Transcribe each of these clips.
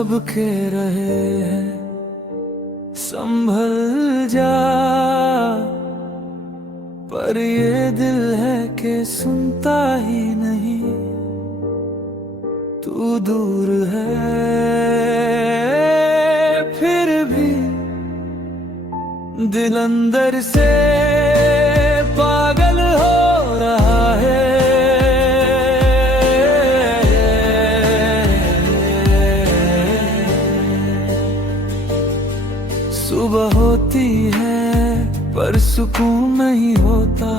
सबके रहे हैं, संभल जा। पर ये दिल है कि सुनता ही नहीं, तू दूर है फिर भी दिल अंदर से पागल हो रहा है। सुबह होती है पर सुकून नहीं होता,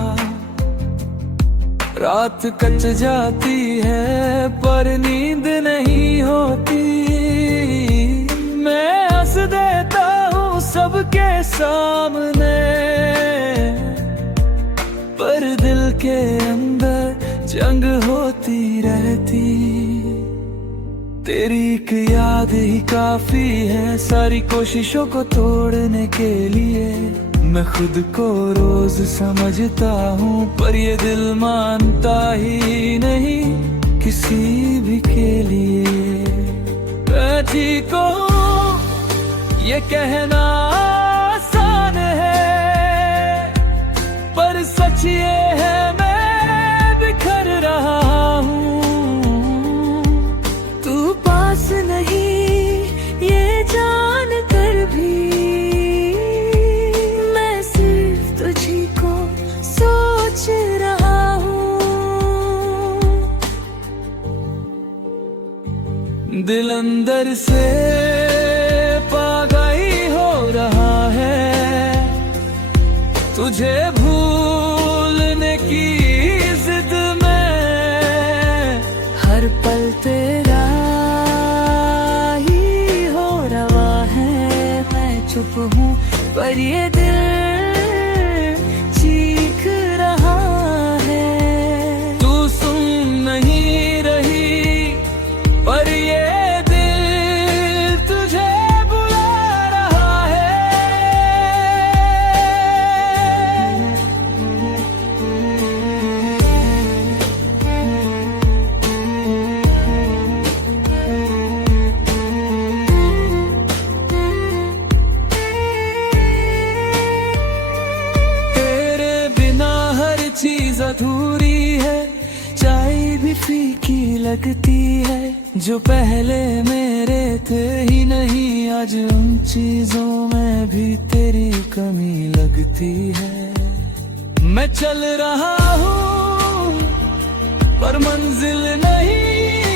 रात कट जाती है पर नींद नहीं होती। मैं हंस देता हूँ सबके सामने, पर दिल के अंदर जंग होती रहती। तेरी एक याद ही काफी है सारी कोशिशों को तोड़ने के लिए। मैं खुद को रोज समझता हूँ पर ये दिल मानता ही नहीं किसी भी के लिए। मैं ठीक हूँ ये कहना आसान है, पर सच ये है मैं बिखर रहा हूँ। तू पास नहीं ये जान कर भी, मैं सिर्फ तुझी को सोच रहा हूँ। दिल अंदर से पागल हो रहा है, तुझे भूलने की जिद में। हर पल तेरा ही हो रहा है, मैं चुप हूँ पर ये दिल चीख रहा है। तू सुन नहीं रही पर ये दिल तुझे बुला रहा है। तेरे बिना हर चीज अधूरी है, चाय भी फीकी लगती है। जो पहले मेरे थे ही नहीं, आज उन चीजों में भी तेरी कमी लगती है। मैं चल रहा हूँ पर मंजिल नहीं,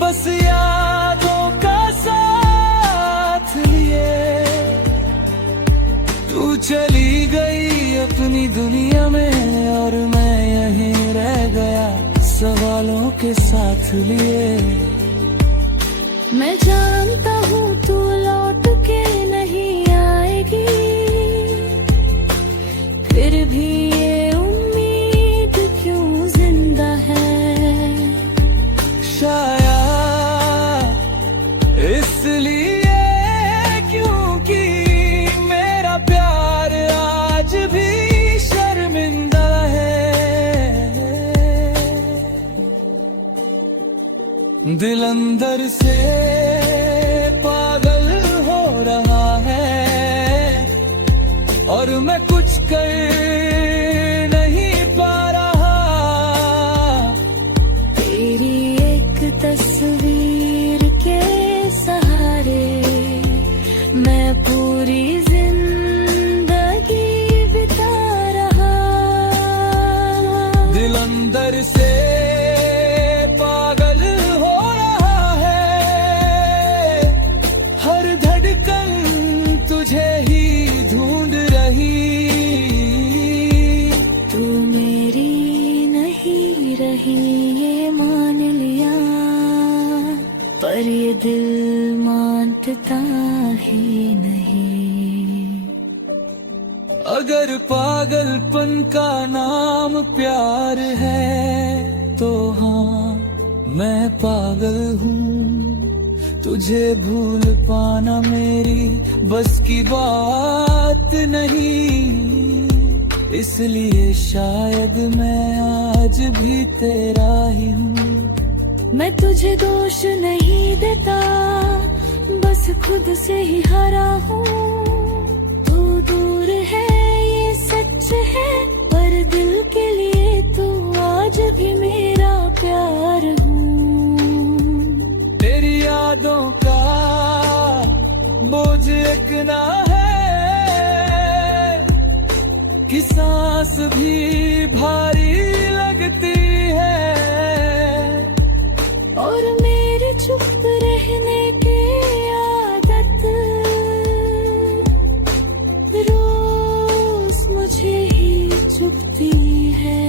बस यादों का साथ लिए। तू चली गई अपनी दुनिया में और मैं यहीं रह गया सवालों के साथ लिए। मैं जानता हूँ तू लौट के नहीं आएगी, फिर भी ये उम्मीद क्यों जिंदा है। शायद इसलिए क्योंकि मेरा प्यार आज भी शर्मिंदा है। दिल अंदर से पागल हो रहा है और मैं कुछ कर नहीं पा रहा। तेरी एक तस्वीर के सहारे मैं पूरी जिंदगी बिता रहा। दिल अंदर से पागल हो रहा है, हर धड़कन तुझे ही ढूंढ रही। तू मेरी नहीं रही ये मान लिया, पर ये दिल मानता ही नहीं। अगर पागलपन का नाम प्यार है तो हाँ मैं पागल हूँ। तुझे भूल पाना मेरी बस की बात नहीं, इसलिए शायद मैं आज भी तेरा ही हूँ। मैं तुझे दोष नहीं देता, बस खुद से ही हारा हूँ। तू दूर है ये सच है, पर दिल के लिए तू आज भी मेरा प्यार हूँ। तेरी यादों का बोझ इतना है कि सांस भी भारी लगती है। और मेरी चुप रहने की आदत रोज मुझे ही चुभती है।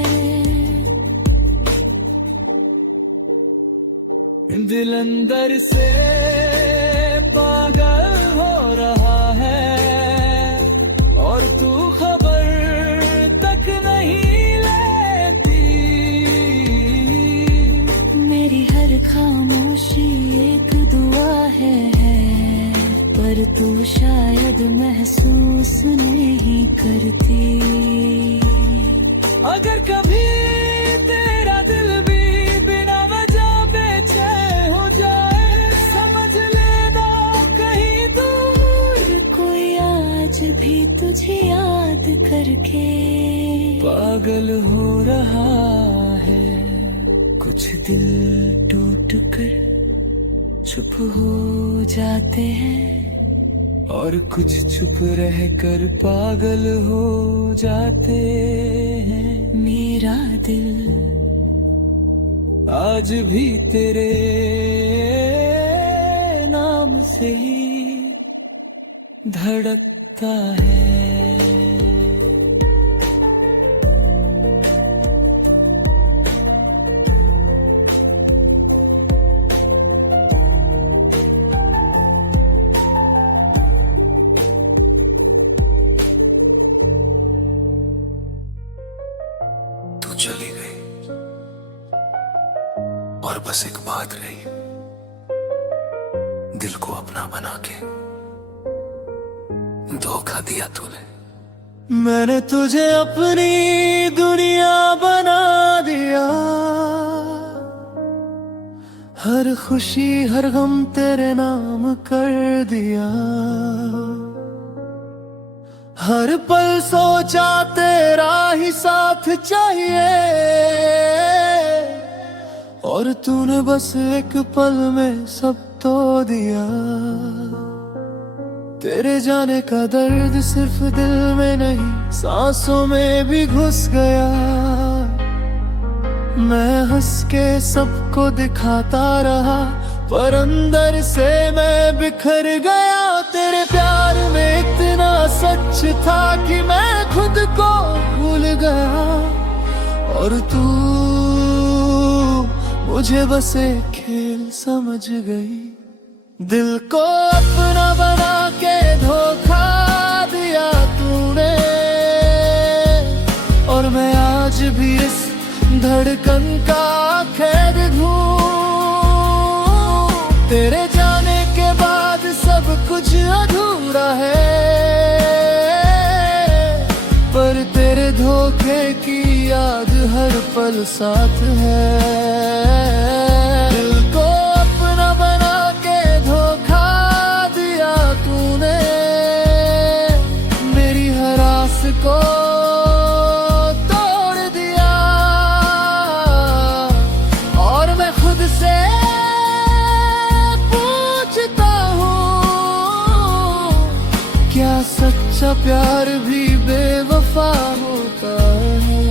दिल अंदर से पागल हो रहा है और तू खबर तक नहीं लेती। मेरी हर खामोशी एक दुआ है, पर तू शायद महसूस नहीं करती। अगर कभी तेरा दिल भी बिना वजह बेचैन हो जाए, समझ लेना कहीं दूर कोई आज भी तुझे याद करके पागल हो रहा है। कुछ दिल टूट कर चुप हो जाते हैं और कुछ चुप रह कर पागल हो जाते हैं। मेरा दिल आज भी तेरे नाम से ही धड़कता है। चली गई और बस एक बात रही, दिल को अपना बना के धोखा दिया तूने। मैंने तुझे अपनी दुनिया बना दिया, हर खुशी हर गम तेरे नाम कर दिया। हर पल सोचा तेरा ही साथ चाहिए, और तूने बस एक पल में सब तो दिया। तेरे जाने का दर्द सिर्फ दिल में नहीं सांसों में भी घुस गया। मैं हंस के सबको दिखाता रहा, पर अंदर से मैं बिखर गया। तेरे प्यार में इतना सच था कि मैं खुद को भूल गया, और तू मुझे बस एक खेल समझ गई। दिल को अपना बना के धोखा दिया तूने, और मैं आज भी इस धड़कन का कैद हूँ। तेरे जाने के बाद सब कुछ अधूरा है, पर तेरे धोखे की याद हर पल साथ है। दिल को अपना बना के धोखा दिया तूने, मेरी हर आस को तोड़ दिया। और मैं खुद से क्या सच्चा प्यार भी बेवफा होता है।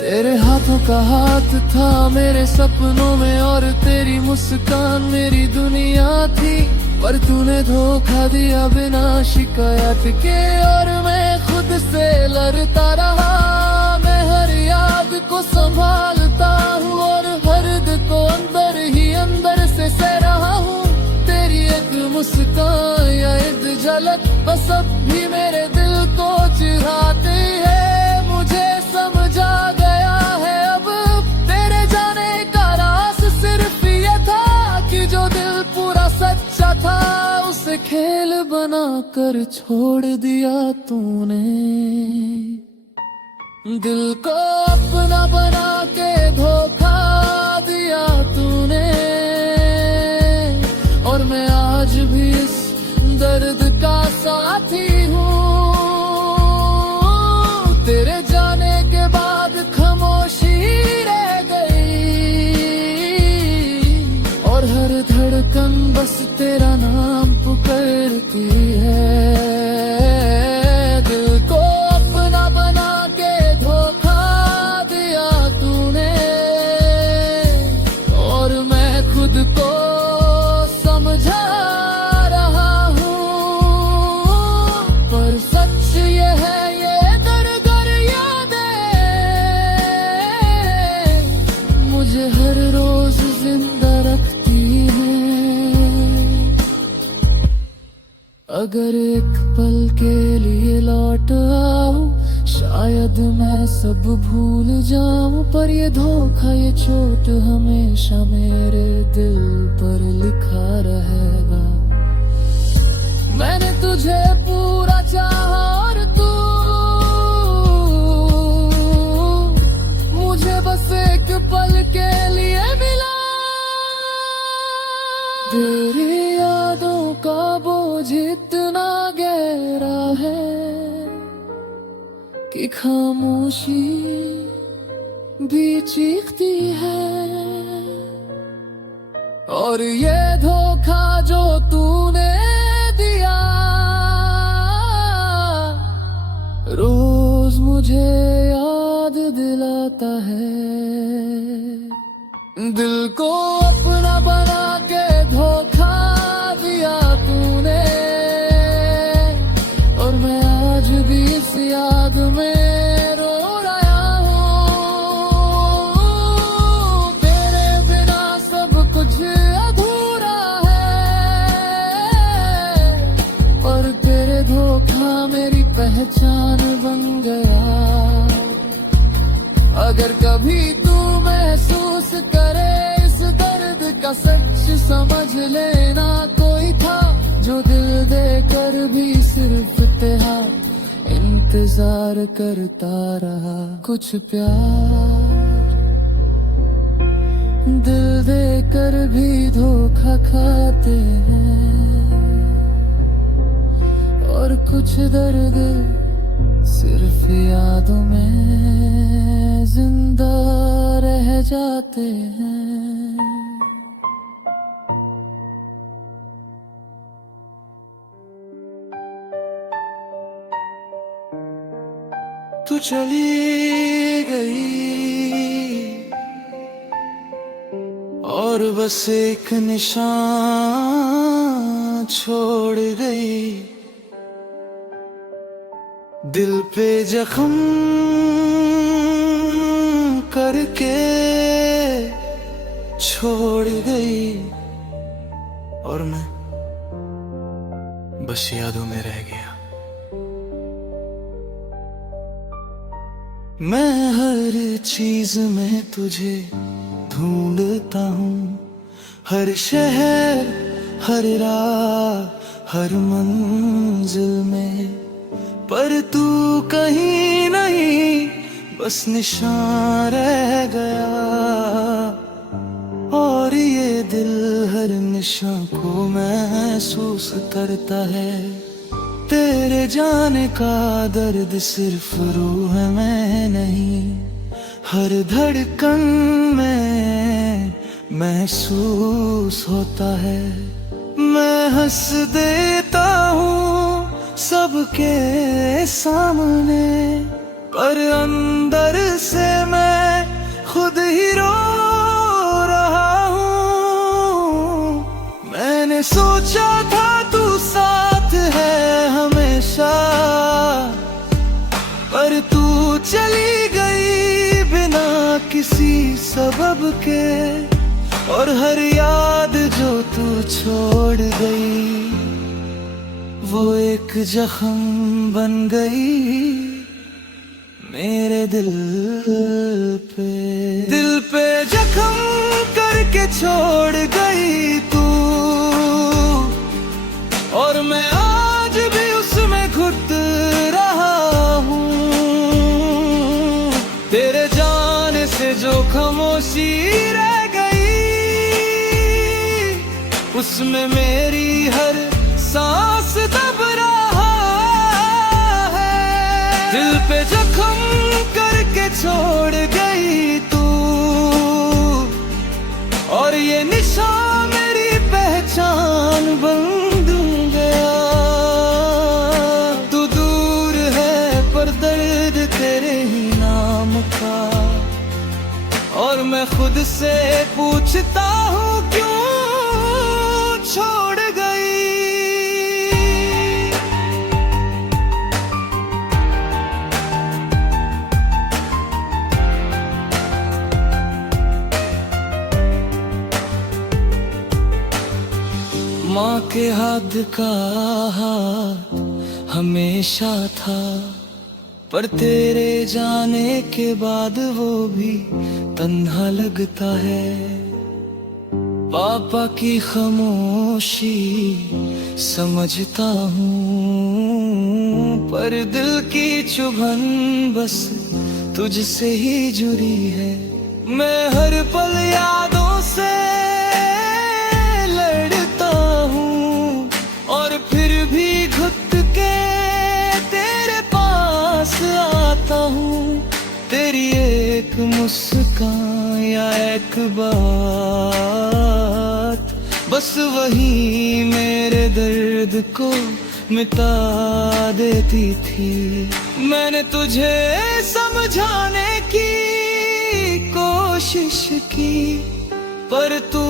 तेरे हाथों का हाथ था मेरे सपनों में, और तेरी मुस्कान मेरी दुनिया थी। पर तूने धोखा दिया बिना शिकायत के, और मैं खुद से लड़ता रहा। मैं हर याद को संभालता हूँ, और हर दिल को अंदर ही अंदर से सह रहा हूँ। तेरी एक मुस्कान या एक झलक बस अब भी मेरे दिल को चिढ़ाती है। मुझे समझ आ गया है अब तेरे जाने का राज सिर्फ मुझे खेल बना कर छोड़ दिया तूने, दिल को अपना बना के धोखा दिया तूने। और मैं आज भी इस दर्द का साथी हूँ, तेरे जाने के बाद खामोशी रह गई, और हर धड़कन बस तेरा नाम पुकारती है। दिल को अपना बना के धोखा दिया तूने, और मैं खुद को समझा रहा हूँ, पर सच ये है ये दर यादें मुझे हर रोज जिंदा रखती हैं। अगर एक पल के लिए लौट आऊं, शायद मैं सब भूल जाऊं, पर ये धोखा ये चोट हमेशा मेरे दिल पर लिखा रहेगा। मैंने तुझे पूरा चाहा और तू मुझे बस एक पल के लिए मिला। तेरी यादों का बोझ इतना गहरा है कि खामोशी भी चीखती है, और ये धोखा जो तूने दिया रोज मुझे याद दिलाता है। दिल को अपना बना के धोखा दिया तूने, और मैं आज भी इस याद में रो रहा हूँ। तेरे बिना सब कुछ अधूरा है, पर तेरे धोखा मेरी पहचान बन गया। अगर कभी तू महसूस करे इस दर्द का सच, समझ लेना कोई था जो दिल देकर भी सिर्फ तेरा इंतजार करता रहा। कुछ प्यार दिल देकर भी धोखा खाते हैं, और कुछ दर्द सिर्फ यादों में जिंदा रह जाते हैं। तू चली गई और बस एक निशान छोड़ गई, दिल पे जख्म करके छोड़ गई, और मैं बस यादों में रह गया। मैं हर चीज में तुझे ढूंढता हूँ, हर शहर हर राह हर मंजिल में, पर तू कहीं नहीं बस निशान रह गया। और ये दिल हर निशान को महसूस करता है, तेरे जाने का दर्द सिर्फ रूह में नहीं, हर धड़कन में महसूस होता है। मैं हंस देता हूँ सबके सामने, पर अंदर से मैं खुद ही रो रहा हूँ। मैंने सोचा था तू साथ है हमेशा, पर तू चली गई बिना किसी सबब के, और हर याद जो तू छोड़ गई वो एक जख्म बन गई मेरे दिल पे जख्म करके छोड़ गई तू, और जिसमें मेरी हर सांस दब रहा है। दिल पे जख्म करके छोड़ गई तू, और ये निशान मेरी पहचान बन गया। तू दूर है पर दर्द तेरे ही नाम का, और मैं खुद से पूछता हूँ क्यों छोड़ गई। माँ के हाथ का हाथ हमेशा था, पर तेरे जाने के बाद वो भी तन्हा लगता है। पापा की खामोशी समझता हूँ, पर दिल की चुभन बस तुझसे ही जुड़ी है। मैं हर पल यादों से लड़ता हूँ, और फिर भी घुट के तेरे पास आता हूँ। तेरी एक मुस्कान या एक बात, बस वही मेरे दर्द को मिटा देती थी। मैंने तुझे समझाने की कोशिश की, पर तू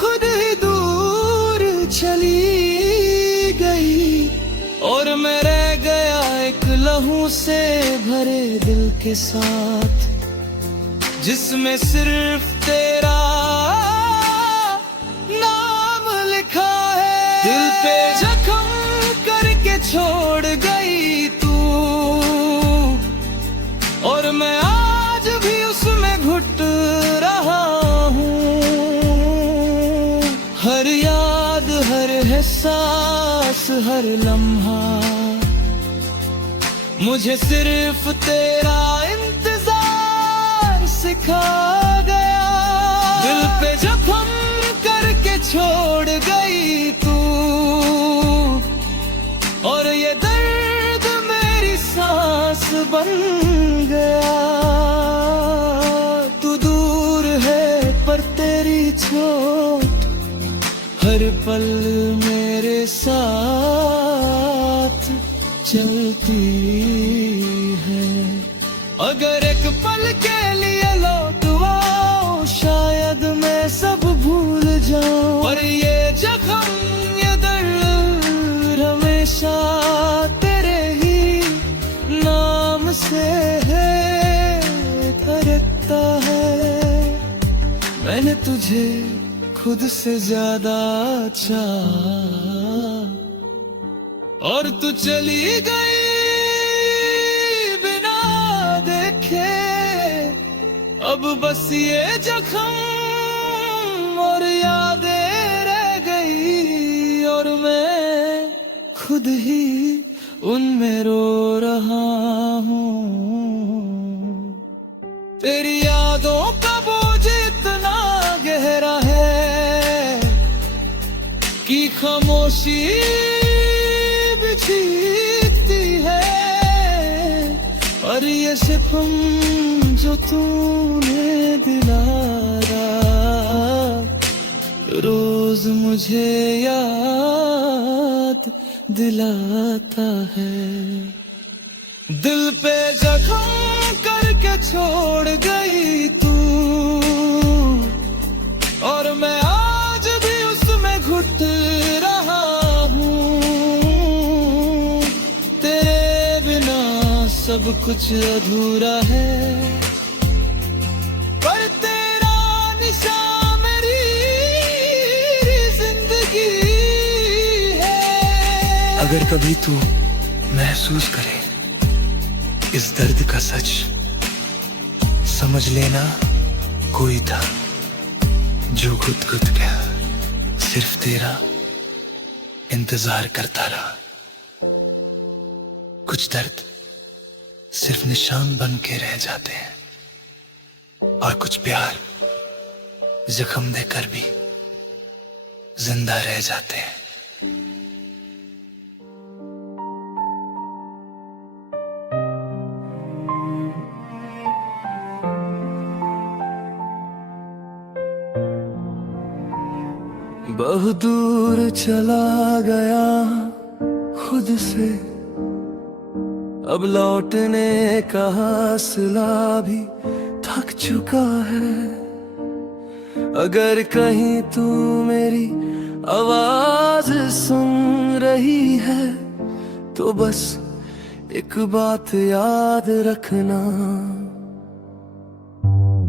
खुद ही दूर चली गई, और मैं रह गया एक लहू से भरे दिल के साथ, जिसमें सिर्फ तेरा नाम लिखा है। दिल पे जख्म करके छोड़ गई तू, और मैं आज भी उसमें घुट रहा हूँ। हर याद, हर एहसास, हर लम्हा मुझे सिर्फ तेरा इंतजार सिखा गया। दिल पे जख्म करके छोड़ गई तू, और ये दर्द मेरी सांस बन गया। तू दूर है पर तेरी चोट हर पल मेरे साथ चलती है। अगर एक पल के लिए लौट आओ, शायद मैं सब भूल जाऊं, पर ये जख्म, ये दर्द हमेशा तेरे ही नाम से है, धड़कता है। मैंने तुझे खुद से ज्यादा चाहा, और तू चली गई बिना देखे। अब बस ये जख्म और यादें रह गई, और मैं खुद ही उनमें रो रहा हूँ। तेरी यादों का बोझ इतना गहरा है कि खामोशी चीखती है। और ये सितम जो तूने दिलाया, रोज मुझे याद दिलाता है। दिल पे जख्म करके छोड़ गई तू, और मैं आज भी उसमें घुट रहा हूँ। सब कुछ अधूरा है, पर तेरा निशान मेरी जिंदगी है। अगर कभी तू महसूस करे इस दर्द का सच, समझ लेना कोई था जो खुद गया, सिर्फ तेरा इंतजार करता रहा। कुछ दर्द सिर्फ निशान बन के रह जाते हैं, और कुछ प्यार जख्म देकर भी जिंदा रह जाते हैं। बहुत दूर चला गया खुद से, अब लौटने का हौसला भी थक चुका है। अगर कहीं तू मेरी आवाज सुन रही है तो बस एक बात याद रखना,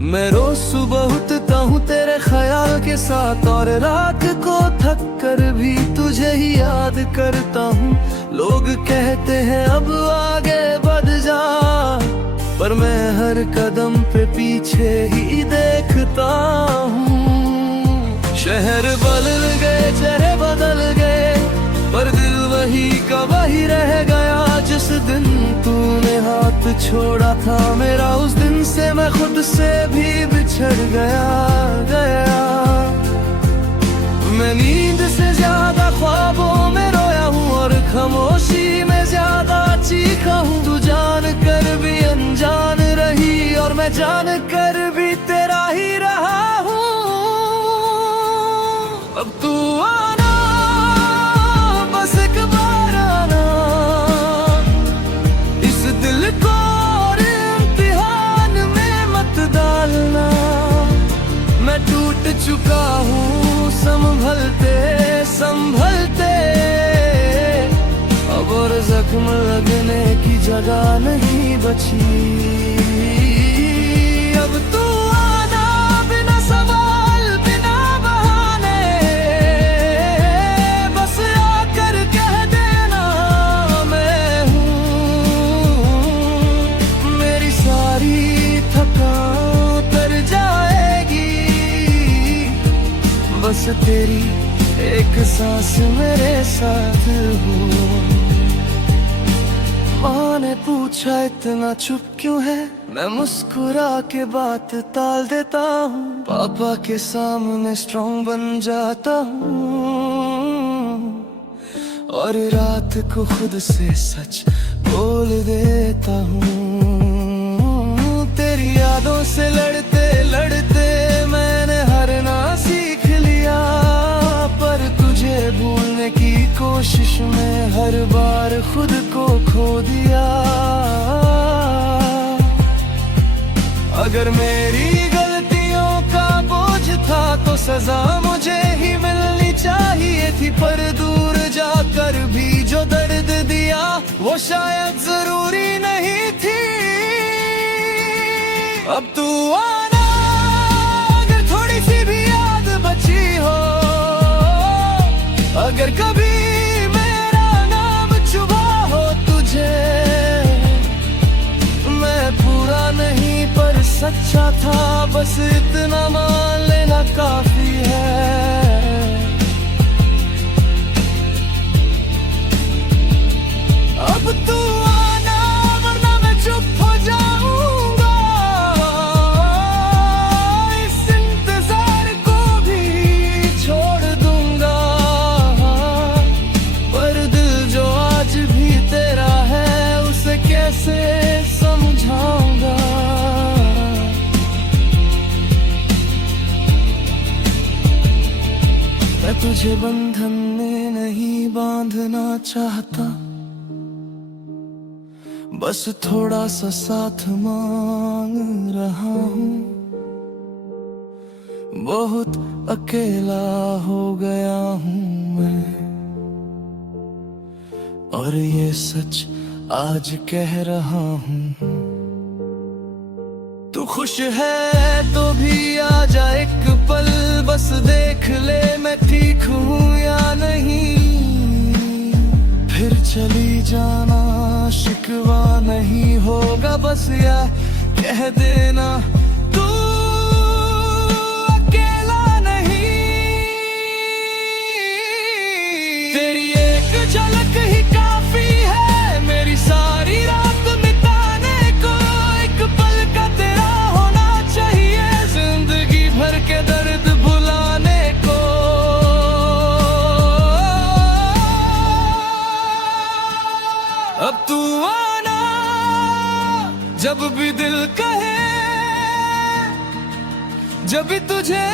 मैं रोज सुबह उठता हूँ तेरे ख्याल के साथ, और रात को थक कर भी तुझे ही याद करता हूँ। लोग कहते हैं अब आगे बढ़ जा, पर मैं हर कदम पे पीछे ही देखता हूँ। शहर बदल गए, चेहरे बदल गए, पर दिल वही का वही रह गया। जिस दिन तूने हाथ छोड़ा था मेरा, उस दिन से मैं खुद से भी बिछड़ गया। मैं नींद से ज्यादा ख्वाबों में रोया हूँ, और खामोशी में ज्यादा चीखा हूँ। तू जान कर भी अनजान रही, और मैं जान कर भी तेरा ही रहा हूँ। अब तू आना, बस एक बार आना, इस दिल को और इम्तिहान में मत डालना। मैं टूट चुका हूँ संभलते संभलते, अब और जख्म लगने की जगह नहीं बची। अब तू आना, बिना सवाल बिना बहाने, बस आकर कह देना मैं हूँ। मेरी सारी थकान तर जाएगी, बस तेरी एक सांस मेरे साथ हो। माँ ने पूछा इतना चुप क्यों है, मैं मुस्कुरा के बात टाल देता हूँ। पापा के सामने स्ट्रॉन्ग बन जाता हूँ, और रात को खुद से सच बोल देता हूँ। तेरी यादों से लड़ते लड़ते मैंने हारना सीख लिया, पर तुझे भूलने की कोशिश में हर बार खुद को खो दिया। अगर मेरी गलतियों का बोझ था तो सजा मुझे ही मिलनी चाहिए थी, पर दूर जाकर भी जो दर्द दिया वो शायद जरूरी नहीं थी। अब तू आना, अगर थोड़ी सी भी याद बची हो, अगर कभी मेरा नाम चुभा हो तुझे, मैं पूरा नहीं पर सच्चा था, बस इतना मान लेना काफी है। अब तू आना, वरना मैं चुप हो जाऊंगा। इस इंतजार को भी छोड़ दूंगा, पर दिल जो आज भी तेरा है उसे कैसे समझाऊंगा। मैं तुझे बंधन में नहीं बांधना चाहता, बस थोड़ा सा साथ मांग रहा हूँ। बहुत अकेला हो गया हूँ मैं, और ये सच आज कह रहा हूँ। तू खुश है तो भी आ जा एक पल, बस देख ले मैं ठीक हूँ या नहीं। फिर चली जाना, शिकवा नहीं होगा, बस या कह देना तू अकेला नहीं। तेरी एक झलक ही काफी है मेरी सारी रात मिटाने को। एक पल का तेरा होना चाहिए जिंदगी भर के दर्द भुलाने को। जब भी दिल कहे, जब भी तुझे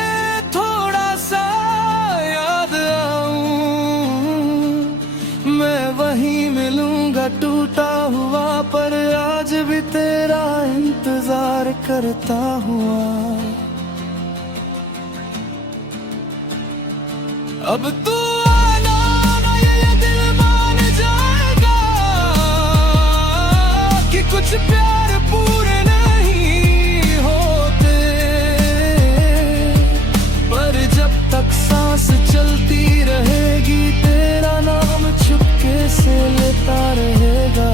थोड़ा सा याद आऊं, मैं वहीं मिलूंगा टूटा हुआ, पर आज भी तेरा इंतजार करता हुआ। अब तू आना ना, ये दिल मान जाएगा कि कुछ प्यार पूरे नहीं होते, पर जब तक सांस चलती रहेगी तेरा नाम चुपके से लेता रहेगा।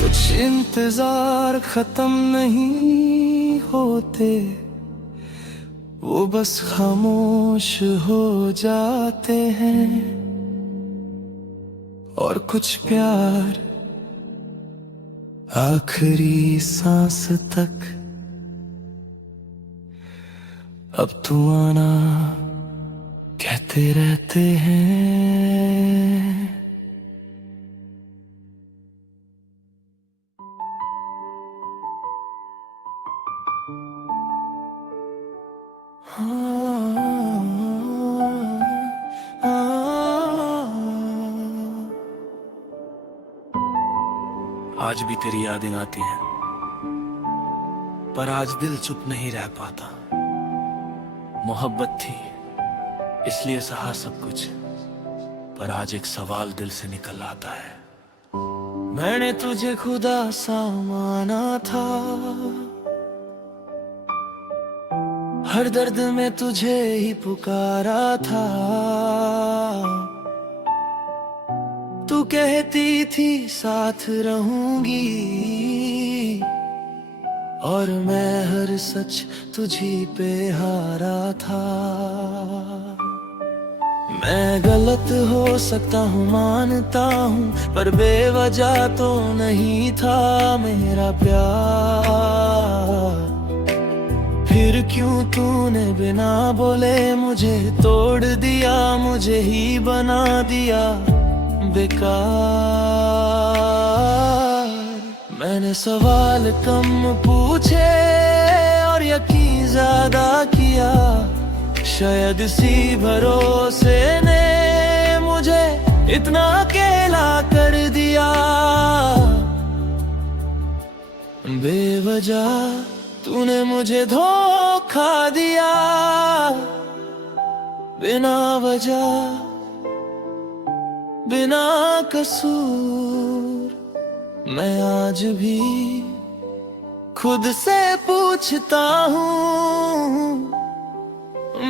कुछ इंतजार खत्म नहीं होते, वो बस खामोश हो जाते हैं, और कुछ प्यार आखिरी सांस तक। अब तू आना कहते रहते हैं। आज भी तेरी यादें आती हैं, पर आज दिल चुप नहीं रह पाता। मोहब्बत थी इसलिए सहा सब कुछ, पर आज एक सवाल दिल से निकल आता है। मैंने तुझे खुदा सा माना था, हर दर्द में तुझे ही पुकारा था। तू कहती थी साथ रहूंगी, और मैं हर सच तुझी पे हारा था। मैं गलत हो सकता हूँ मानता हूँ, पर बेवजह तो नहीं था मेरा प्यार। फिर क्यों तूने बिना बोले मुझे तोड़ दिया, मुझे ही बना दिया बेकार। मैंने सवाल कम पूछे और यकीन ज्यादा किया, शायद इसी भरोसे ने मुझे इतना अकेला कर दिया। बेवजह तूने मुझे धोखा दिया, बिना वजह बिना कसूर। मैं आज भी खुद से पूछता हूँ,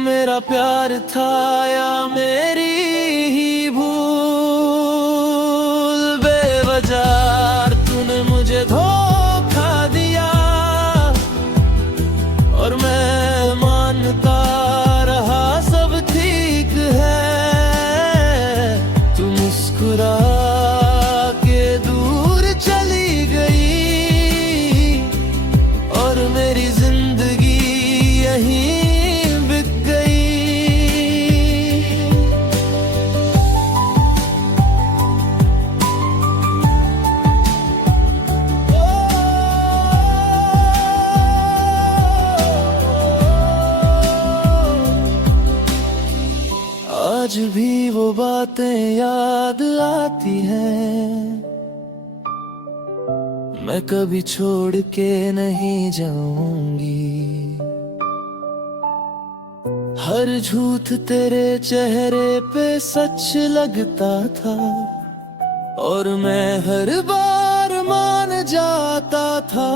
मेरा प्यार था या मेरी ही भूल। बेवजह तूने मुझे धोखा दिया, और मैं मानता रहा सब ठीक है। तू मुस्कुरा के दूर चली गई, और मेरी जिंदगी यहीं बिक गई। आज भी वो बातें याद आती हैं, मैं कभी छोड़ के नहीं जाऊंगी। हर झूठ तेरे चेहरे पे सच लगता था, और मैं हर बार मान जाता था।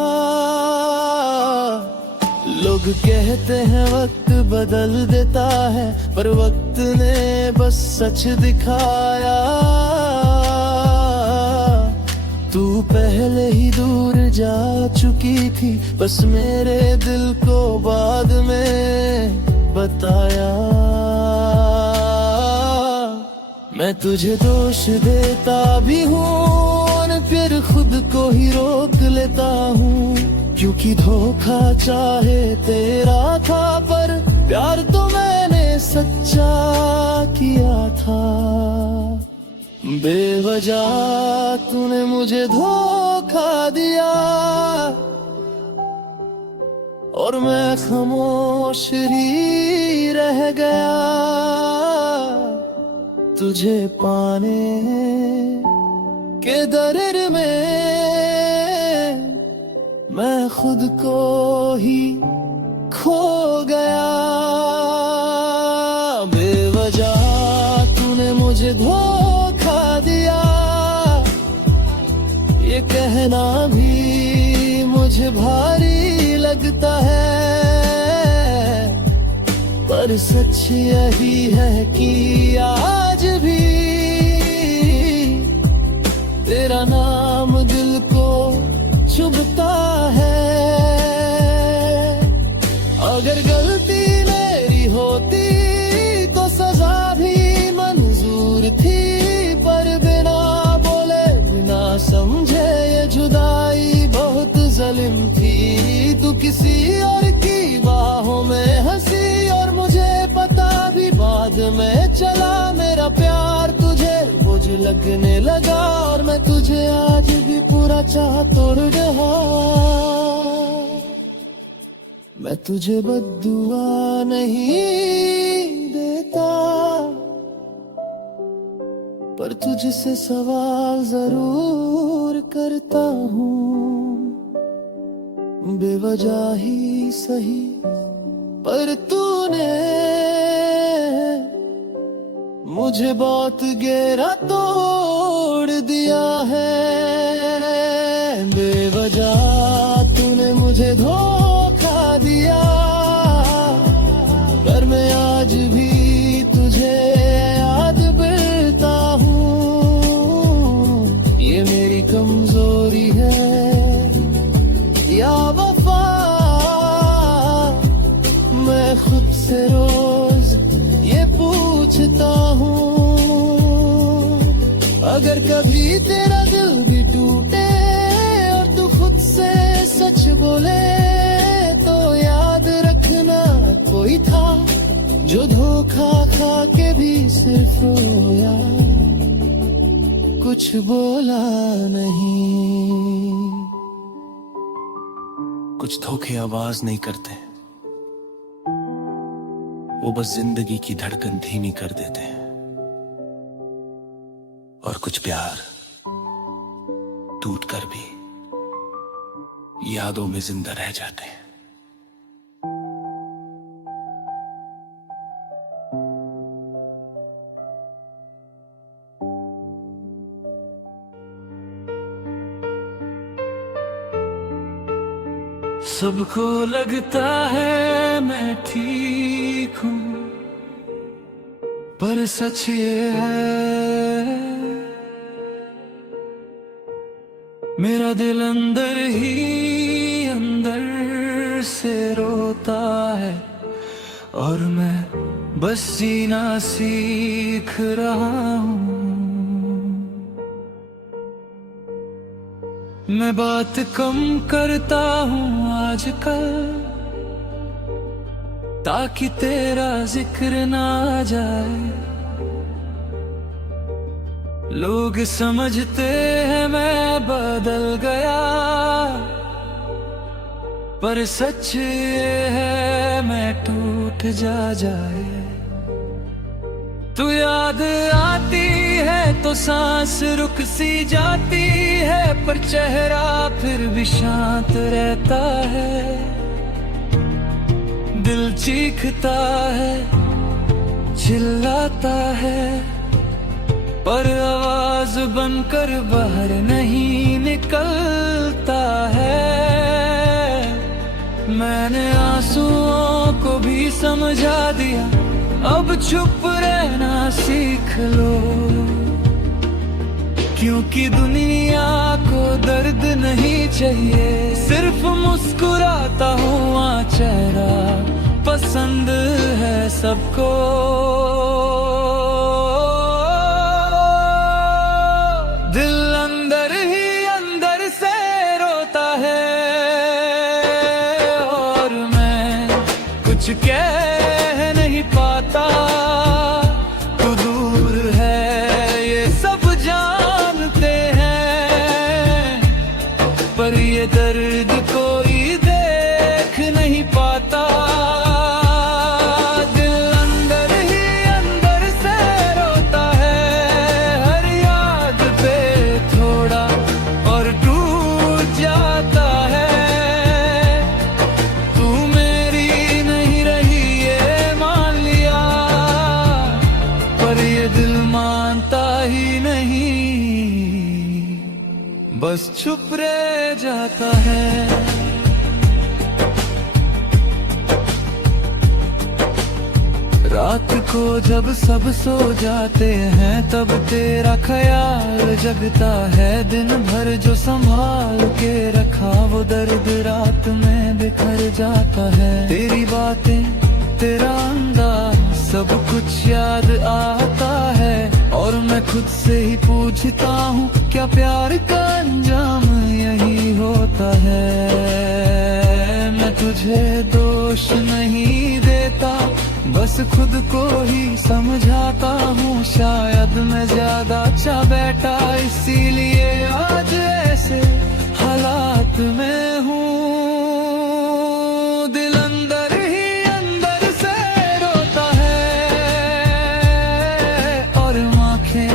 लोग कहते हैं वक्त बदल देता है, पर वक्त ने बस सच दिखाया। तू पहले ही दूर जा चुकी थी, बस मेरे दिल को बाद में बताया। मैं तुझे दोष देता भी हूँ, फिर खुद को ही रोक लेता हूँ, क्योंकि धोखा चाहे तेरा था, पर प्यार तो मैंने सच्चा किया था। बेवजह तूने मुझे धोखा दिया और मैं खामोश ही रह गया। तुझे पाने के दर्द में मैं खुद को ही खो गया। बेवजह तूने मुझे धोखा दिया, ये कहना भी मुझे भारी लगता है, पर सच यही है कि आज भी तेरा नाम दिल को चुभता है। अगर गलती मेरी होती तो सजा भी मंजूर थी, पर बिना बोले बिना समझे ये जुदाई बहुत जालिम थी। तू किसी और की बाहों में हंसी और मुझे पता भी बाद में चला, मेरा प्यार तुझे बोझ लगने लगा और मैं तुझे आज भी पूरा चाह तोड़ रहा। मैं तुझे बद्दुआ नहीं देता, पर तुझसे सवाल जरूर करता हूँ। बेवजह ही सही पर तूने मुझे बहुत गहरा तोड़ दिया है। बेवजह तूने मुझे धोखा दिया, पर मैं आज भी तुझे याद करता हूँ। ये मेरी कमजोरी है या वफा, मैं खुद से रोज ये पूछता हूँ। अगर कभी तेरा दिल भी टूटे और तू खुद से सच बोले, तो याद रखना कोई था जो धोखा खा के भी सिर्फ रोया, कुछ बोला नहीं। कुछ धोखे आवाज नहीं करते, वो बस जिंदगी की धड़कन धीमी कर देते हैं। और कुछ प्यार टूटकर भी यादों में जिंदा रह जाते हैं। सबको लगता है मैं ठीक हूँ, पर सच ये है मेरा दिल अंदर ही अंदर से रोता है, और मैं बस जीना सीख रहा हूँ। मैं बात कम करता हूँ आजकल, ताकि तेरा जिक्र ना आ जाए। लोग समझते हैं मैं बदल गया, पर सच ये है मैं टूट जाए। तू याद आती है तो सांस रुक सी जाती है, पर चेहरा फिर भी शांत रहता है। दिल चीखता है, चिल्लाता है, पर आवाज बनकर बाहर नहीं निकलता है। मैंने आंसुओं को भी समझा दिया, अब चुप रहना सीख लो, क्योंकि दुनिया को दर्द नहीं चाहिए, सिर्फ मुस्कुराता हुआ चेहरा पसंद है सबको। दिल अंदर ही अंदर से रोता है, और मैं कुछ कह नहीं पाता। तू दूर है ये सब बस चुप रह जाता है। रात को जब सब सो जाते हैं तब तेरा ख्याल जगता है। दिन भर जो संभाल के रखा वो दर्द रात में बिखर जाता है। तेरी बातें, तेरा अंदाज, सब कुछ याद आता है। और मैं खुद से ही पूछता हूँ क्या प्यार का अंजाम यही होता है। मैं तुझे दोष नहीं देता, बस खुद को ही समझाता हूँ। शायद मैं ज्यादा अच्छा बैठा इसीलिए आज ऐसे हालात में हूँ। दिल अंदर ही अंदर से रोता है और आँखें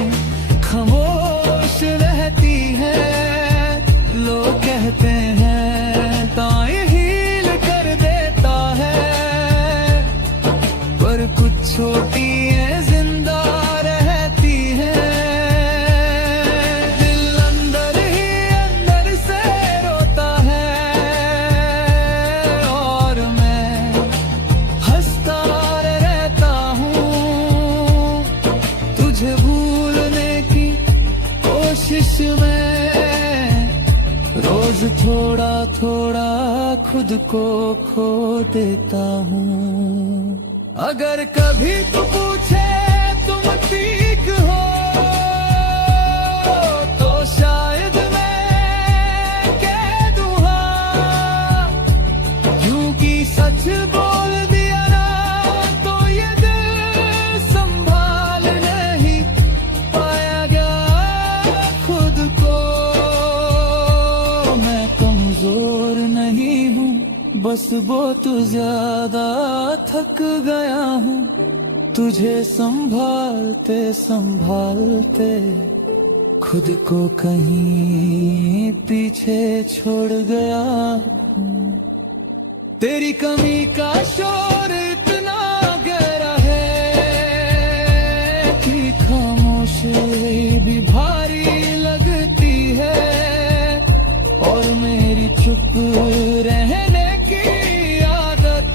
खामोश रहती हैं। लोग कहते हैं ताए हील कर देता है, पर कुछ छोटियां जिंदा रहती हैं। दिल अंदर ही अंदर से रोता है और मैं हंसता रहता हूँ। तुझे भूलने की कोशिश में रोज थोड़ा थोड़ा खुद को खो देता हूँ। अगर कभी तू पूछे तुम ठीक हो तो शायद मैं कह दूँ हाँ, क्योंकि सच बोल दिया ना तो ये दिल संभाल नहीं पाया गया खुद को। मैं कमजोर नहीं हूँ, बस बहुत ज्यादा थक गया हूँ। तुझे संभालते संभालते खुद को कहीं पीछे छोड़ गया हूँ। तेरी कमी का शोर इतना गहरा है कि खामोशी भी भारी लगती है। और मेरी चुप रहने की आदत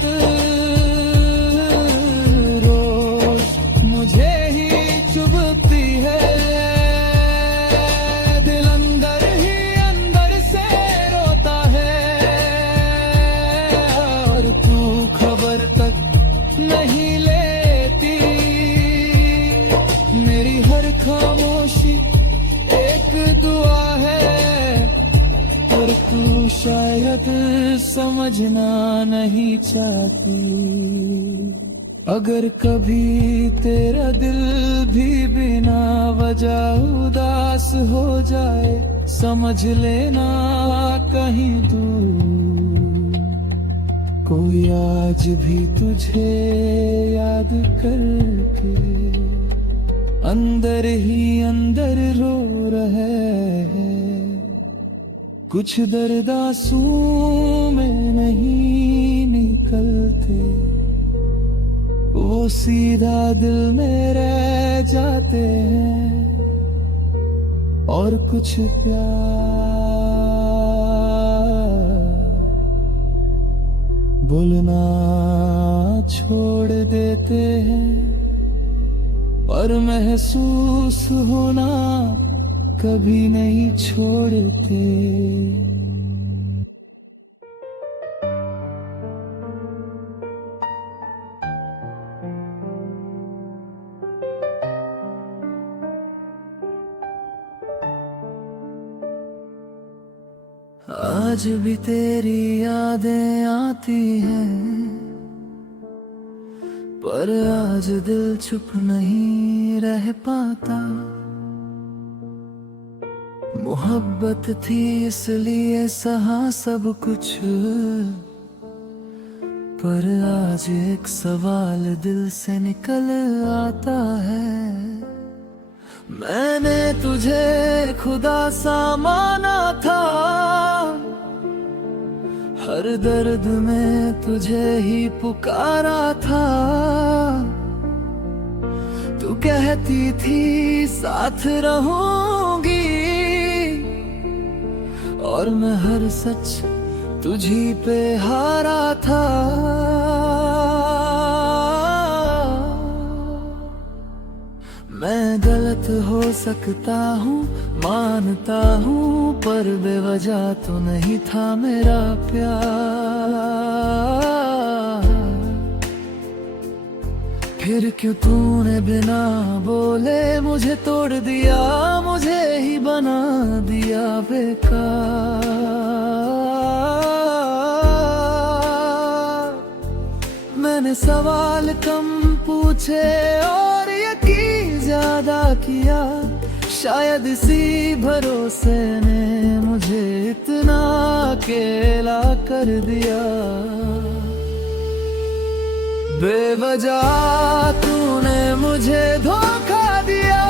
रोज मुझे ही चुभती है। दिल अंदर ही अंदर से रोता है और तू खबर तक नहीं लेती। मेरी हर खामोशी एक दुआ है, पर तू शायद समझना नहीं चाहती। अगर कभी तेरा दिल भी बिना वजह उदास हो जाए, समझ लेना कहीं दूर कोई आज भी तुझे याद करके अंदर ही अंदर रो रहे हैं। कुछ दर्द आंसू में नहीं निकलते, वो सीधा दिल में रह जाते हैं। और कुछ प्यार बोलना छोड़ देते हैं, पर महसूस होना कभी नहीं छोड़ते। आज भी तेरी यादें आती हैं, पर आज दिल चुप नहीं रह पाता। मोहब्बत थी इसलिए सहा सब कुछ, पर आज एक सवाल दिल से निकल आता है। मैंने तुझे खुदा सा माना था, हर दर्द में तुझे ही पुकारा था। तू कहती थी साथ रहूंगी, और मैं हर सच तुझी पे हारा था। मैं गलत हो सकता हूँ मानता हूँ, पर बेवजह तो नहीं था मेरा प्यार। फिर क्यों तूने बिना बोले मुझे तोड़ दिया, मुझे ही बना दिया बेकार। मैंने सवाल कम पूछे और यकीन ज्यादा किया, शायद इसी भरोसे ने मुझे इतना अकेला कर दिया। बेवजह तूने मुझे धोखा दिया,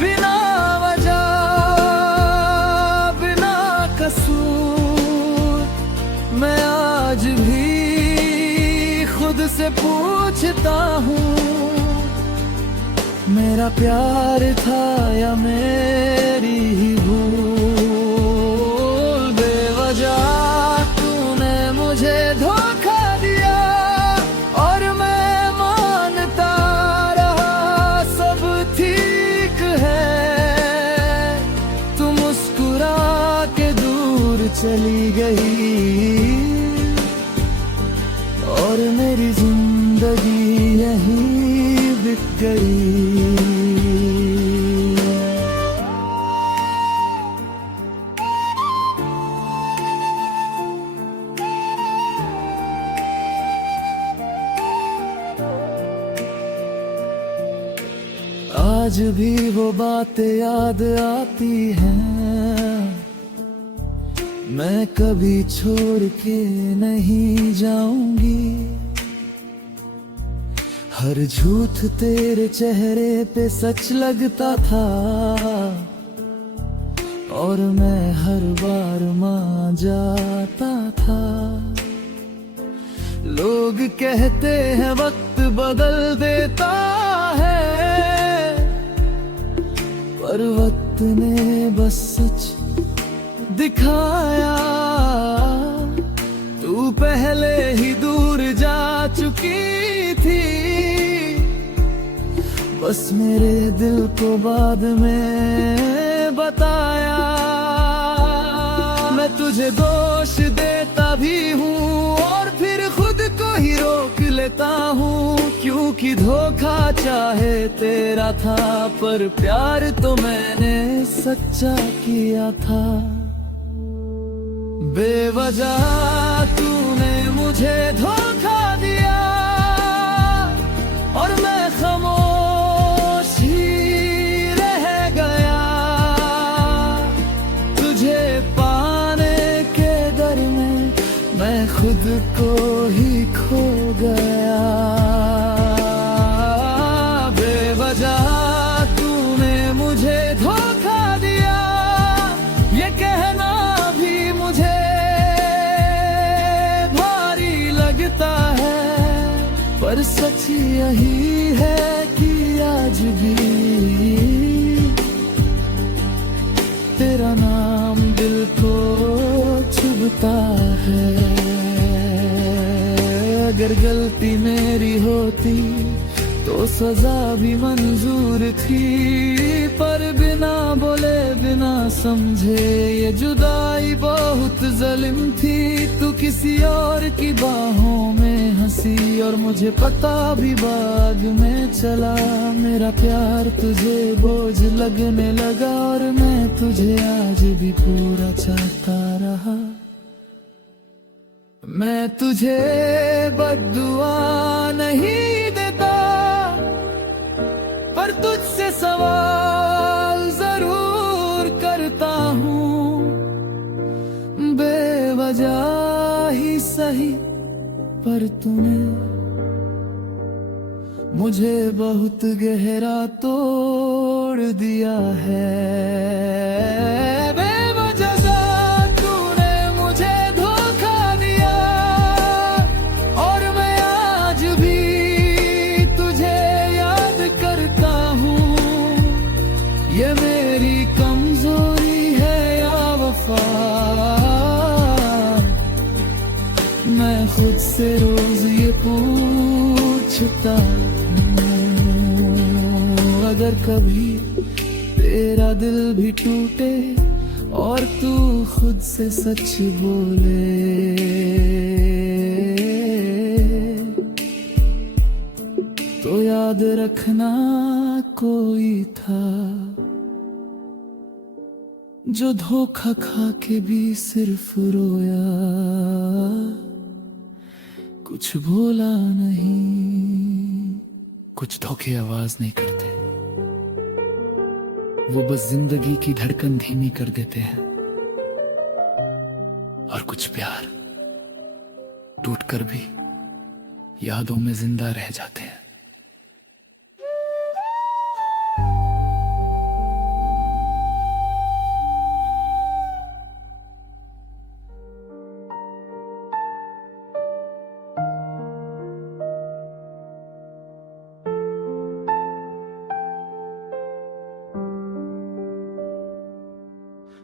बिना वजह बिना कसूर। मैं आज भी खुद से पूछता हूँ, मेरा प्यार था या मेरी ही भूल। बेवजह तूने मुझे धोखा दिया और मैं मानता रहा सब ठीक है। तू मुस्कुरा के दूर चली गई और मेरी जिंदगी यहीं बिक गई। आज भी वो बातें याद आती हैं, मैं कभी छोड़ के नहीं जाऊंगी। हर झूठ तेरे चेहरे पे सच लगता था और मैं हर बार मान जाता था। लोग कहते हैं वक्त बदल देता है, पर वक्त ने बस सच दिखाया। तू पहले ही दूर जा चुकी थी, बस मेरे दिल को बाद में बताया। मैं तुझे दोष देता भी हूँ और फिर खुद को ही रोक लेता हूँ, क्योंकि धोखा चाहे तेरा था, पर प्यार तो मैंने सच्चा किया था। बेवजह तूने मुझे धोखा दिया और मैं खामोश ही रह गया। तुझे पाने के डर में मैं खुद को ही खो गया। बेवजह तूने मुझे धोखा दिया, ये कहना भी मुझे भारी लगता है, पर सच यही है कि आज भी तेरा नाम दिल को चुभता है। अगर गलती मेरी होती तो सजा भी मंजूर थी, पर बिना बोले बिना समझे ये जुदाई बहुत जालिम थी। तू किसी और की बाहों में हंसी और मुझे पता भी बाद में चला। मेरा प्यार तुझे बोझ लगने लगा और मैं तुझे आज भी पूरा चाहता रहा। मैं तुझे बद्दुआ नहीं देता, पर तुझसे सवाल जरूर करता हूँ। बेवजह ही सही, पर तूने मुझे बहुत गहरा तोड़ दिया है। ये मेरी कमजोरी है या सोचता हूँ अगर कभी तेरा दिल भी टूटे और तू खुद से सच बोले, तो याद रखना कोई था जो धोखा खा के भी सिर्फ रोया, कुछ बोला नहीं। कुछ धोखे आवाज नहीं करते, वो बस जिंदगी की धड़कन धीमी कर देते हैं। और कुछ प्यार टूटकर भी यादों में जिंदा रह जाते हैं।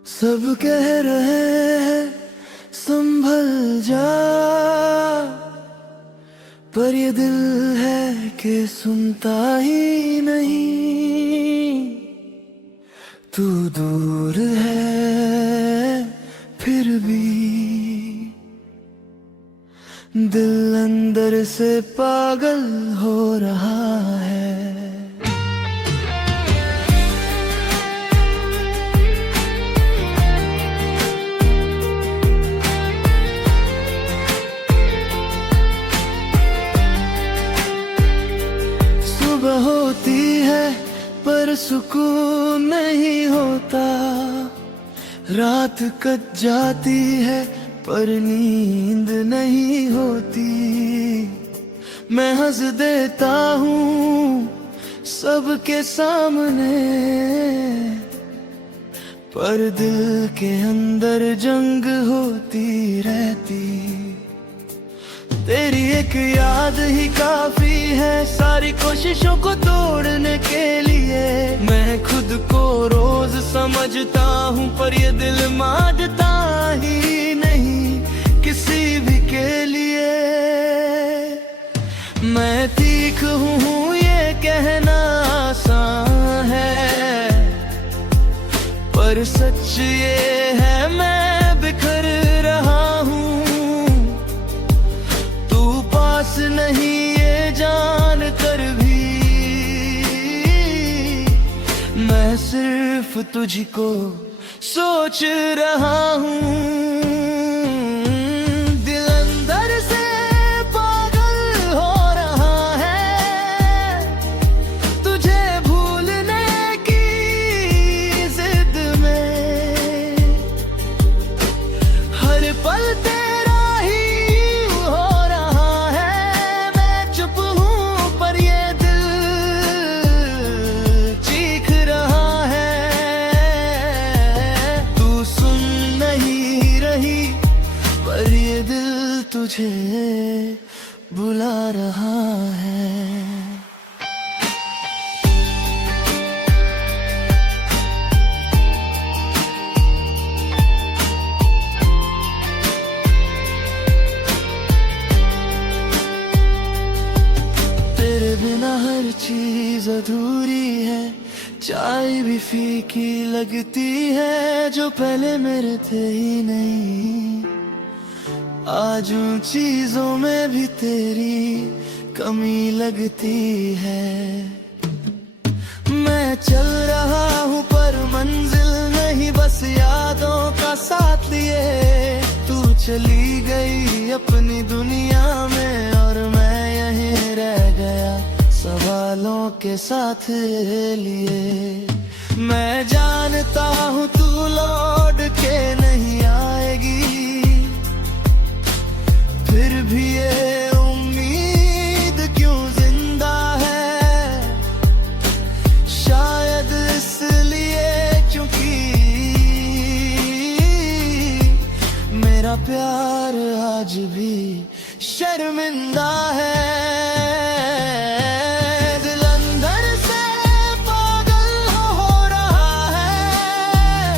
सब कह रहे हैं संभल जा, पर ये दिल है कि सुनता ही नहीं। तू दूर है फिर भी दिल अंदर से पागल हो रहा है। सुबह होती है पर सुकून नहीं होता, रात कट जाती है पर नींद नहीं होती। मैं हंस देता हूँ सबके सामने, पर दिल के अंदर जंग होती रहती। तेरी एक याद ही काफी है सारी कोशिशों को तोड़ने के लिए। मैं खुद को रोज समझता हूँ पर ये दिल मानता ही नहीं किसी भी के लिए। मैं तीख हूँ ये कहना आसान है, पर सच ये है मैं बिखर रहा हूँ। नहीं ये जान कर भी मैं सिर्फ तुझको सोच रहा हूँ। दिल अंदर से पागल हो रहा है तुझे भूलने की जिद में। हर पल तेरा ही तुझे बुला रहा है। तेरे बिना हर चीज अधूरी है, चाय भी फीकी लगती है जो पहले मेरे थे ही नहीं। आज उन चीजों में भी तेरी कमी लगती है। मैं चल रहा हूँ पर मंजिल नहीं बस यादों का साथ लिए। तू चली गई अपनी दुनिया में और मैं यहीं रह गया सवालों के साथ लिए। मैं जानता हूँ तू लौट के नहीं आएगी, फिर भी ये उम्मीद क्यों जिंदा है। शायद इसलिए क्योंकि मेरा प्यार आज भी शर्मिंदा है। दिल अंदर से पागल हो रहा है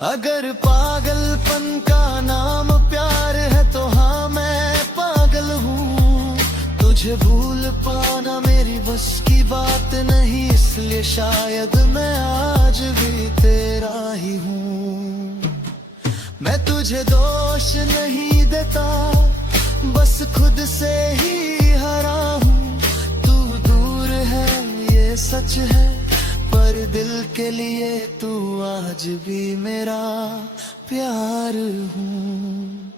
अगर पागलपन का नाम प्यार है तो हाँ मैं पागल हूँ। तुझे भूल पाना मेरी बस की बात नहीं, इसलिए शायद मैं आज भी तेरा ही हूँ। मैं तुझे दोष नहीं देता, बस खुद से ही हरा हूँ। तू दूर है ये सच है, पर दिल के लिए तू आज भी मेरा प्यार हूँ।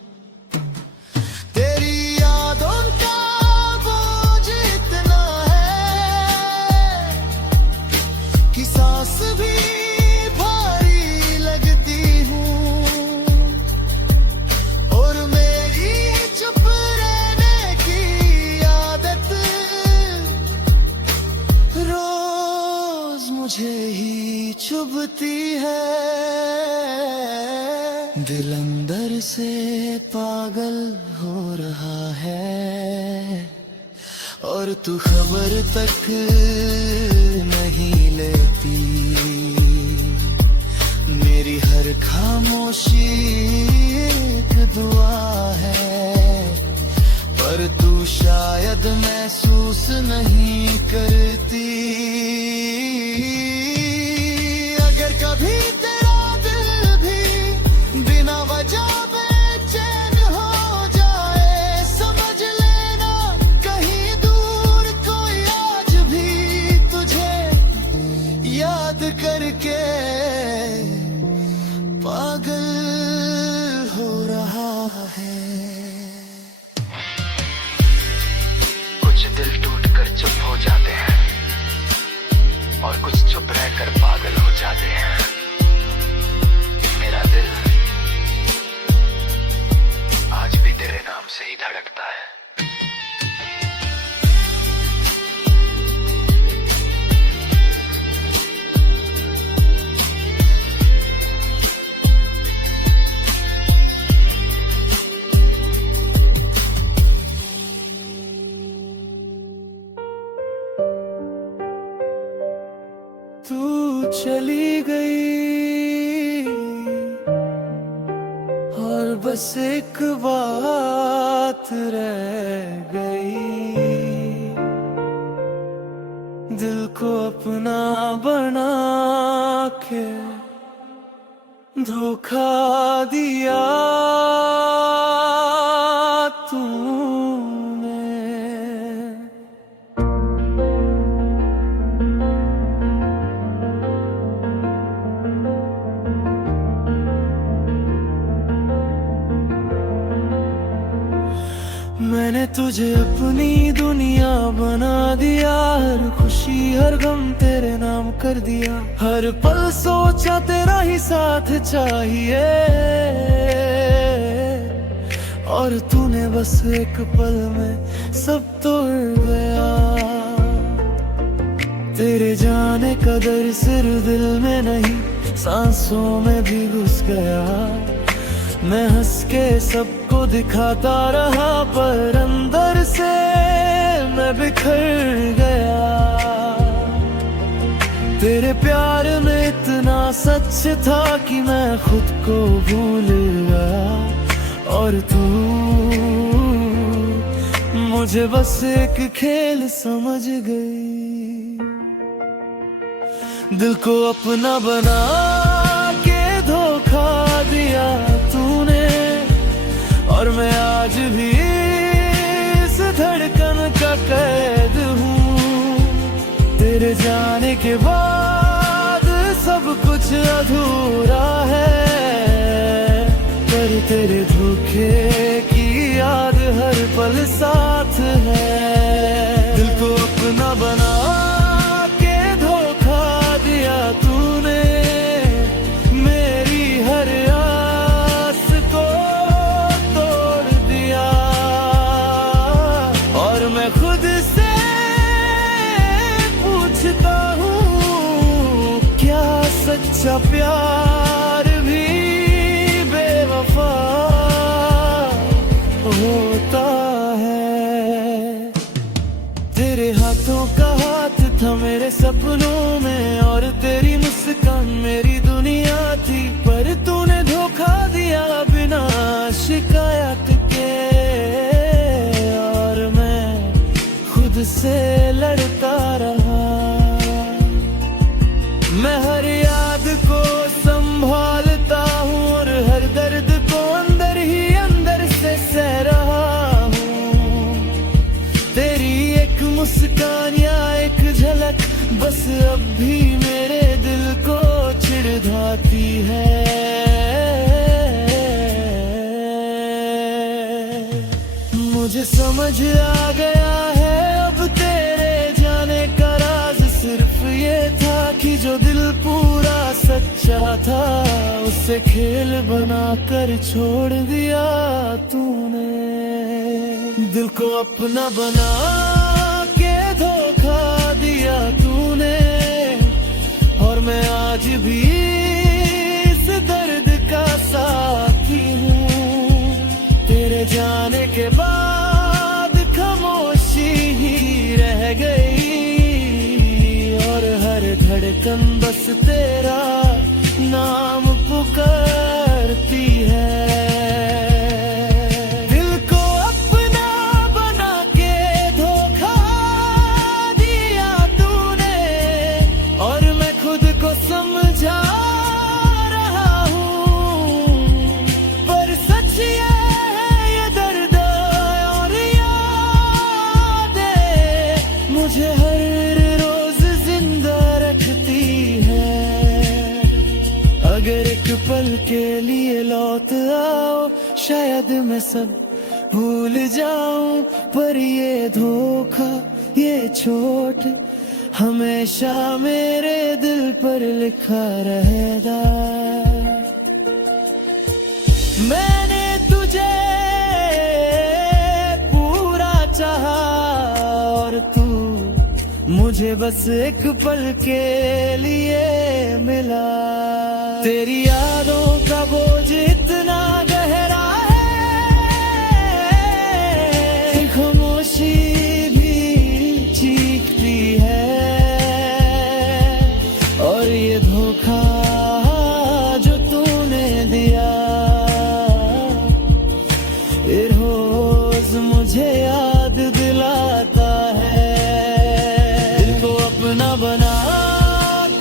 तेरी यादों का बोझ इतना है कि सांस भी भारी लगती हूँ, और मेरी चुप रहने की आदत रोज मुझे ही चुभती है। दिल अंदर से पागल हो रहा है, और तू खबर तक नहीं लेती। मेरी हर खामोशी एक दुआ है, पर तू शायद महसूस नहीं करती। अगर कभी तेरा दिल भी बिना वजह बेचैन हो जाए, समझ लेना कहीं दूर कोई आज भी तुझे याद करके पागल हो रहा है। कुछ दिल टूट कर चुप हो जाते हैं, और कुछ चुप रहकर पागल हो जाते हैं। मेरा दिल आज भी तेरे नाम से ही धड़कता है। तू चली गई और बस एक बात रह गई, दिल को अपना बना के धोखा दिया तूने। मैंने तुझे अपनी दुनिया बना दिया, हर खुशी हर गम तेरे नाम कर दिया। हर पल सोचा तेरा ही साथ चाहिए, और तूने बस एक पल में सब तोड़ गया। तेरे जाने का दर्द सिर्फ दिल में नहीं, सांसों में भी घुस गया। मैं हंस के सबको दिखाता रहा, पर अंदर से मैं बिखर गया। तेरे प्यार में इतना सच था कि मैं खुद को भूल गया, और तू मुझे बस एक खेल समझ गई। दिल को अपना बना के धोखा दिया तूने, और मैं आज भी इस धड़कन का कैद हूँ। तेरे जाने के बाद सब कुछ अधूरा है, पर तेरे धोखे की याद हर पल साथ है। दिल को अपना बना के धोखा दिया तूने, मेरी हर आस को तोड़ दिया। और मैं खुद से पूछता हूँ, क्या सच्चा प्यार भी बेवफा होता है? तेरे हाथों का हाथ था मेरे सपनों में, और तेरी मुस्कान मेरी दुनिया थी, पर तू खुद से लड़ता रहा। मैं हर याद को संभालता हूँ और हर दर्द को अंदर ही अंदर से सह रहा हूँ। तेरी एक मुस्कान या एक झलक बस अब भी मेरे दिल को चिढ़ाती है। मुझे समझ आ गया है अब तेरे जाने का राज सिर्फ ये था कि जो दिल पूरा सच्चा था उसे खेल बनाकर छोड़ दिया तूने। दिल को अपना बना के धोखा दिया तूने और मैं आज भी इस दर्द का साथी हूँ। तेरे जाने के बाद खामोशी ही रह गई और हर धड़कन बस तेरा नाम पुकारती है। दिल को अपना बना के धोखा दिया तूने और मैं खुद को समझा रहा हूँ। पर सच ये है ये दर्द और यादें मुझे हर रोज जिंदा रखती है। अगर एक पल के लिए लौट आओ शायद मैं सब भूल जाऊं, पर ये धोखा ये चोट हमेशा मेरे दिल पर लिखा रहेगा। मैंने तुझे पूरा चाहा और तू मुझे बस एक पल के लिए मिला। तेरी यादों का बोझ इतना गहरा है, खामोशी भी चीखती है और ये धोखा जो तूने दिया ये रोज मुझे याद दिलाता है। दिल को अपना बना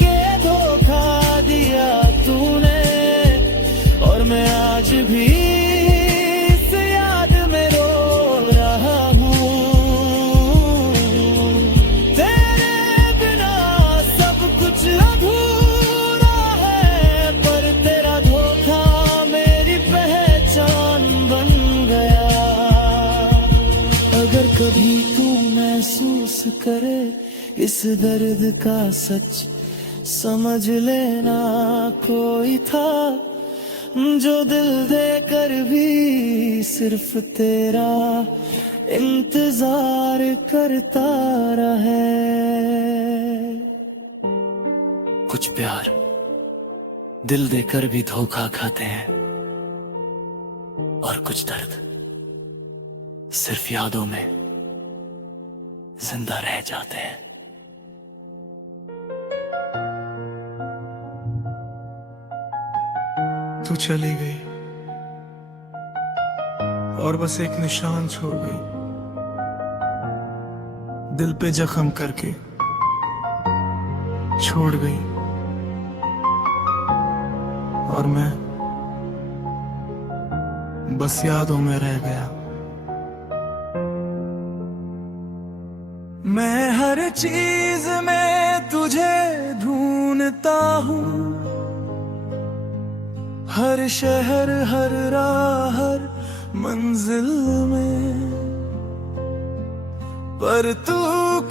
के धोखा दिया तूने और मैं आज भी इस याद में रो रहा हूँ। तेरे बिना सब कुछ अधूरा है, पर तेरा धोखा मेरी पहचान बन गया। अगर कभी तू महसूस करे इस दर्द का सच समझ लेना कोई था जो दिल देकर भी सिर्फ तेरा इंतजार करता रहे। कुछ प्यार दिल देकर भी धोखा खाते हैं और कुछ दर्द सिर्फ यादों में जिंदा रह जाते हैं। तू चली गई और बस एक निशान छोड़ गई, दिल पे जख्म करके छोड़ गई और मैं बस यादों में रह गया। मैं हर चीज में तुझे ढूंढता हूँ, हर शहर हर राह हर मंजिल में, पर तू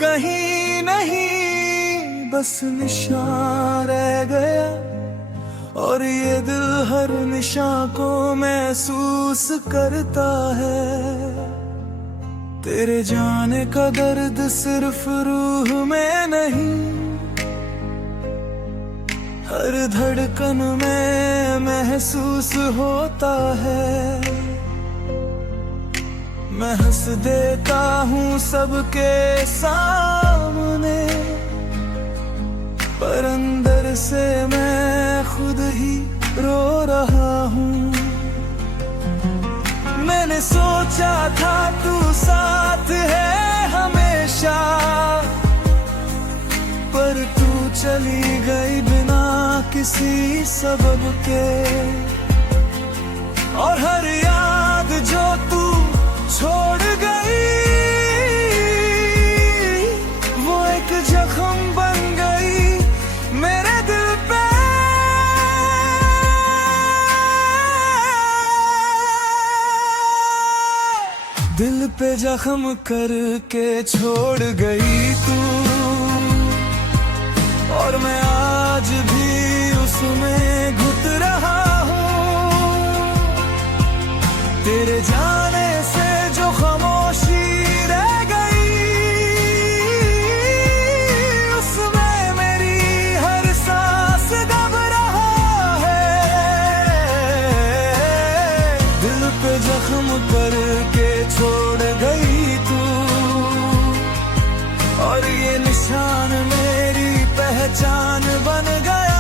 कहीं नहीं बस निशान रह गया और ये दिल हर निशान को महसूस करता है। तेरे जाने का दर्द सिर्फ रूह में नहीं हर धड़कन में महसूस होता है। मैं हंस देता हूँ सबके सामने, पर अंदर से मैं खुद ही रो रहा हूँ। मैंने सोचा था तू साथ है हमेशा, चली गई बिना किसी सबब के, और हर याद जो तू छोड़ गई वो एक जख्म बन गई मेरे दिल पे। दिल पे जख्म करके छोड़ गई तू, और मैं आज भी उसमें घुट रहा हूँ। तेरे जाने से जो खामोशी रह गई उसमें मेरी हर सांस दब रहा है। दिल पे जख्म करके छोड़ गई तू, और ये निशान मेरी पहचान बन गया।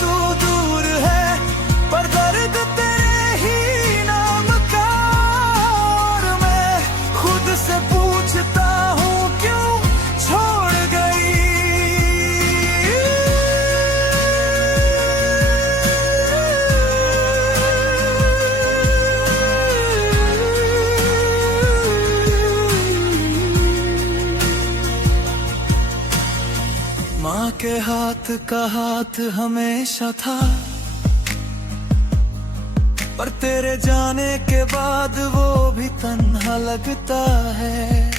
तू दूर है पर दर्द तेरे ही नाम का, और मैं खुद से पूछता हूँ क्यों छोड़ गई। माँ के हाथ का हाथ हमेशा था, पर तेरे जाने के बाद वो भी तन्हा लगता है।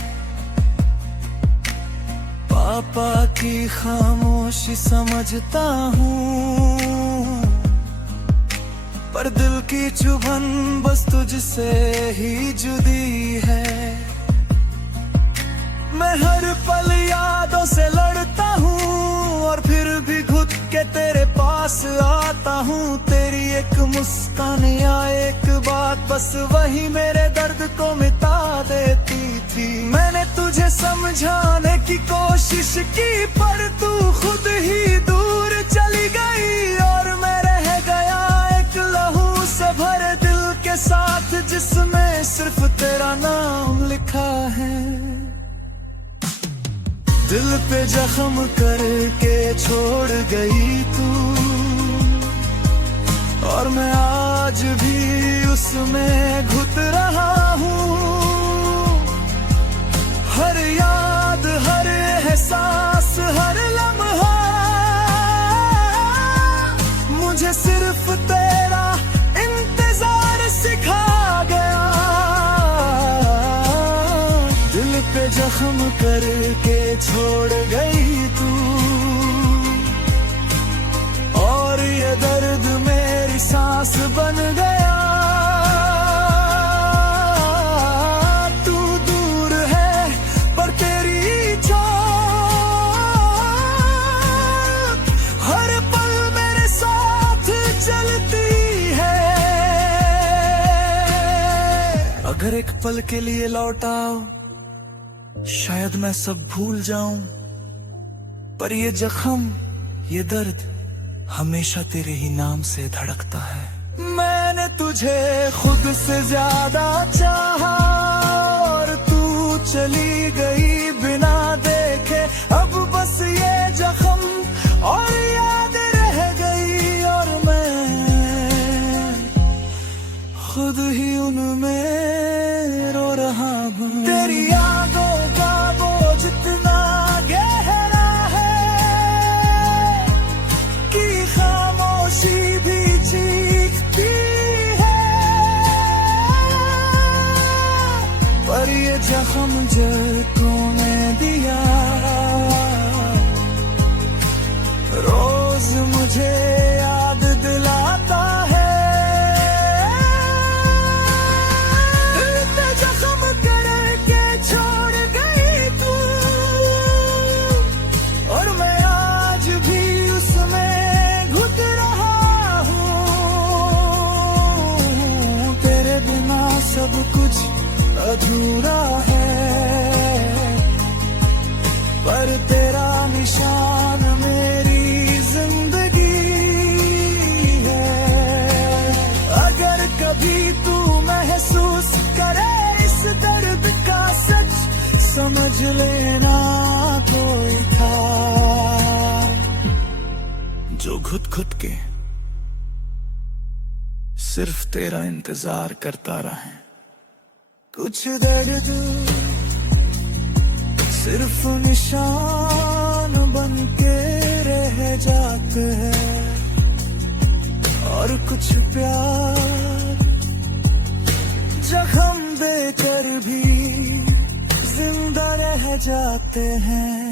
पापा की खामोशी समझता हूँ, पर दिल की चुभन बस तुझसे ही जुदी है। मैं हर पल यादों से लड़ता हूँ, और फिर भी घुट के तेरे पास आता हूँ। तेरी एक मुस्कान या एक बात बस वही मेरे दर्द को मिटा देती थी। मैंने तुझे समझाने की कोशिश की, पर तू खुद ही दूर चली गई, और मैं रह गया एक लहू से भरे दिल के साथ जिसमें सिर्फ तेरा नाम लिखा है। दिल पे जख्म करके छोड़ गई तू, और मैं आज भी उसमें घुट रहा हूँ। हर याद हर एहसास हर लम्हा मुझे सिर्फ तेरा इंतजार सिखा गया। दिल पे जख्म करके छोड़ गई तू, और ये दर्द मेरी सांस बन गया। तू दूर है पर तेरी छाप हर पल मेरे साथ चलती है। अगर एक पल के लिए लौट आओ, शायद मैं सब भूल जाऊं, पर ये जख्म ये दर्द हमेशा तेरे ही नाम से धड़कता है। मैंने तुझे खुद से ज्यादा चाहा, और तू चली गई बिना देखे। अब बस ये जख्म और याद रह गई, और मैं खुद ही उनमें रो रहा हूँ। तेरी यादों का बोझ इतना गहरा है कि खामोशी भी चीखती है। पर ये जख्म जड़ को मैं दिया, रोज मुझे याद दिलाता है। जख्म करके छोड़ गई तू, और मैं आज भी उसमें घुट रहा हूँ। तेरे बिना सब कुछ अधूरा है, पर तेरा निशान मेरी जिंदगी है। अगर कभी तू महसूस करे इस दर्द का सच, समझ लेना खुद के सिर्फ तेरा इंतजार करता रहे। कुछ दर्द सिर्फ निशान बन के रह जाते हैं और कुछ प्यार जख्म देकर भी जिंदा रह जाते हैं।